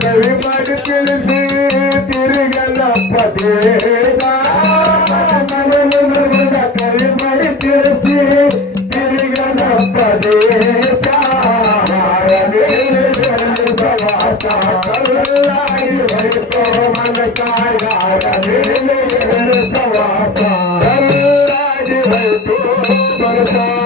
ಕವಿ ಮಾಡಿ ತಿಳಿಸಿ ತಿರುಗಲಪ್ಪ ದೇಶ ಕವಿ ಮಾಡಿ ತಿಳಿಸಿ ತಿರುಗಲಪ್ಪ ದೇಶ ಸವಾಸ ಕಲ್ಲಾಗಿ ಹೋಯ್ತೋ ಮನಸಾಯ ಸವಾಸ ಕಲ್ಲಾಗಿ ಹೋಯ್ತೋ ಮನಸಾಯ